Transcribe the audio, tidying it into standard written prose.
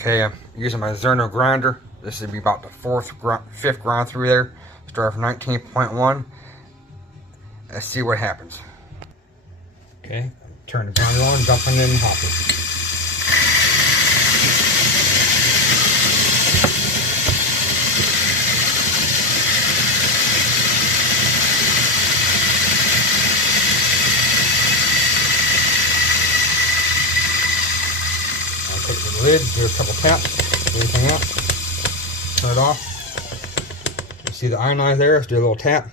Okay, I'm using my Zerno grinder. This would be about the fifth grind through there. Start from 19.1. Let's see what happens. Okay, turn the grinder on, dumping in the hopper. Take the lid, do a couple taps, get everything out, turn it off. You see the ionize there, let's do a little tap.